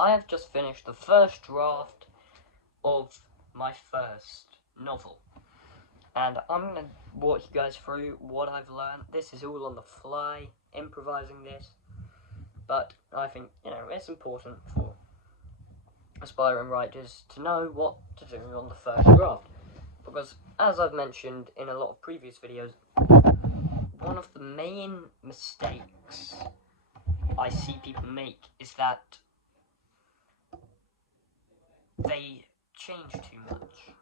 I have just finished the first draft of my first novel, and I'm going to walk you guys through what I've learned. This is all on the fly, improvising this, but I think, it's important for aspiring writers to know what to do on the first draft, because as I've mentioned in a lot of previous videos, one of the main mistakes I see people make is that they change too much.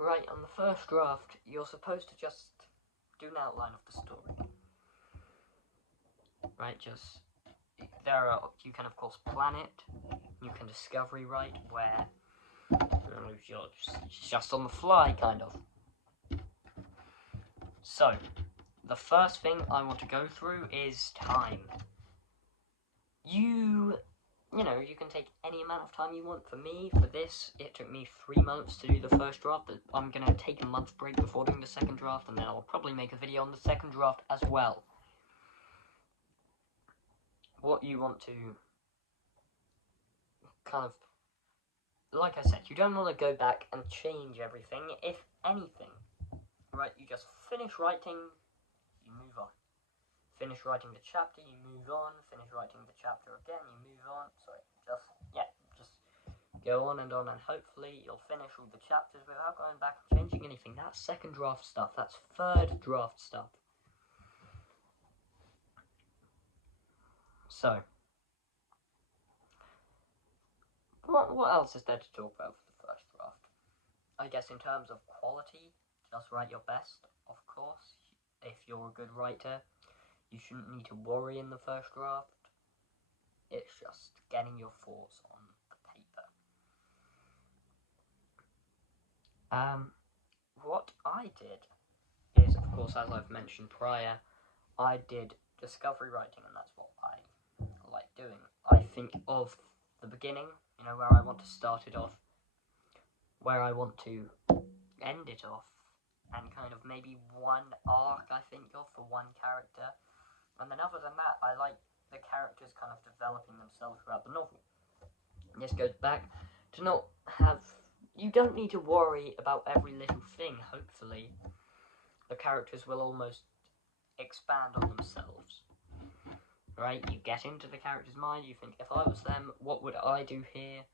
Right, on the first draft, you're supposed to just do an outline of the story. Right, you can of course plan it, you can discovery write, where you're just on the fly, kind of. So, the first thing I want to go through is time. You can take any amount of time you want. For me, for this, it took me 3 months to do the first draft. I'm going to take a month break before doing the second draft, and then I'll probably make a video on the second draft as well. What you want to like I said, you don't want to go back and change everything, if anything. Right, you just finish writing, you move on. Finish writing the chapter, you move on. Finish writing the chapter again, you move on. Sorry, just go on, and hopefully you'll finish all the chapters without going back and changing anything. That's second draft stuff, that's third draft stuff. So, what else is there to talk about for the first draft? I guess in terms of quality, just write your best, of course. If you're a good writer, you shouldn't need to worry in the first draft. It's just getting your thoughts on the paper. What I did is, of course, as I've mentioned prior, I did discovery writing, and that's what I like doing. I think of the beginning, where I want to start it off, where I want to end it off, and kind of maybe one arc I think of for one character. And then other than that, I like the characters kind of developing themselves throughout the novel. This goes back to you don't need to worry about every little thing, hopefully. The characters will almost expand on themselves. Right, you get into the character's mind, you think, if I was them, what would I do here?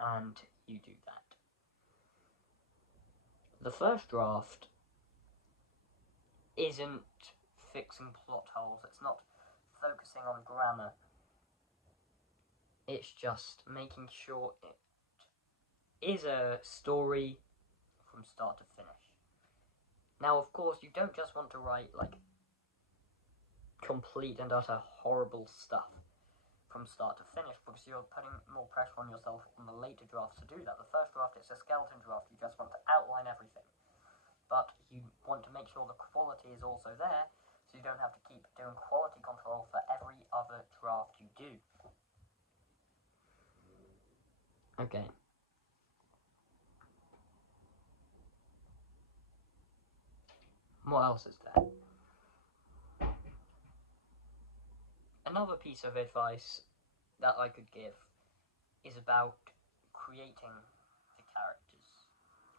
And you do that. The first draft isn't fixing plot holes, it's not focusing on grammar. It's just making sure it is a story from start to finish. Now, of course, you don't just want to write, complete and utter horrible stuff from start to finish, because you're putting more pressure on yourself in the later drafts to do that. The first draft is a skeleton draft, you just want to outline everything. But you want to make sure the quality is also there, so you don't have to keep doing quality control for every other draft you do. Okay. What else is there? Another piece of advice that I could give is about creating the characters.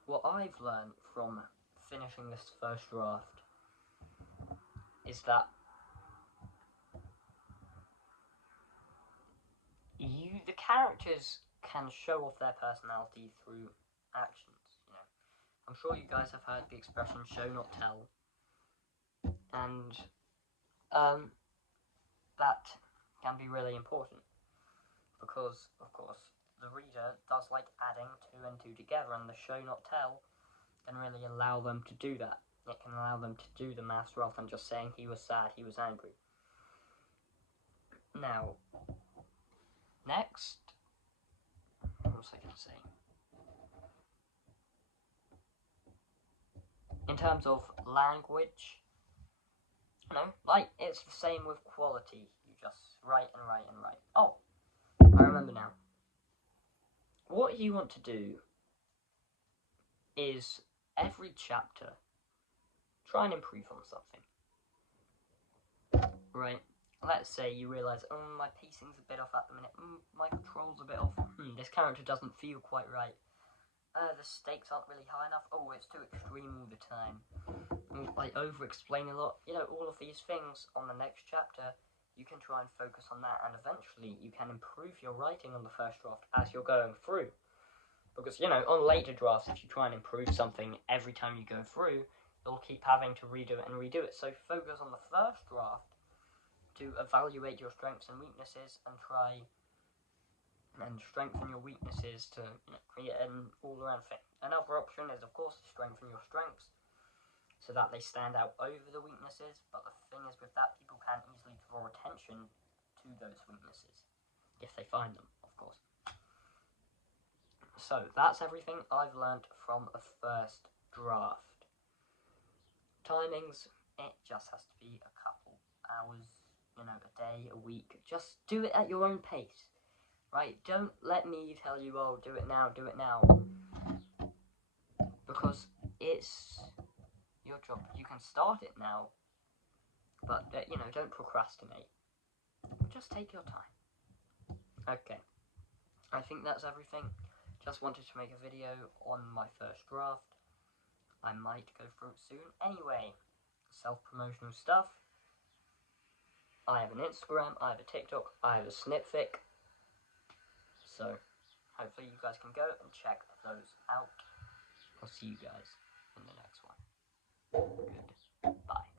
What I've learned from finishing this first draft is that the characters can show off their personality through actions. I'm sure you guys have heard the expression "show not tell," and that can be really important, because of course the reader does like adding 2 and 2 together, and the show not tell can really allow them to do that. It can allow them to do the maths rather than just saying he was sad, he was angry. Now, next, what was I going to say? In terms of language, it's the same with quality. You just write and write and write. Oh, I remember now. What you want to do is, every chapter, try and improve on something. Right? let's say you realise, oh, my pacing's a bit off at the minute, my control's a bit off, this character doesn't feel quite right, the stakes aren't really high enough, oh, it's too extreme all the time, I over-explain a lot, all of these things on the next chapter, you can try and focus on that, and eventually you can improve your writing on the first draft as you're going through. Because, on later drafts, if you try and improve something every time you go through, you'll keep having to redo it and redo it. So focus on the first draft to evaluate your strengths and weaknesses and try and strengthen your weaknesses to create an all-around thing. Another option is, of course, to strengthen your strengths so that they stand out over the weaknesses, but the thing is with that, people can easily draw attention to those weaknesses, if they find them, of course. So, that's everything I've learnt from a first draft. Timings, it just has to be a couple hours, a day, a week. Just do it at your own pace, right? Don't let me tell you, oh, do it now, because it's your job. You can start it now, but, don't procrastinate. Just take your time. Okay, I think that's everything. Just wanted to make a video on my first draft. I might go through it soon. Anyway, self-promotional stuff. I have an Instagram, I have a TikTok, I have a Snipfic. So, hopefully you guys can go and check those out. I'll see you guys in the next one. Goodbye.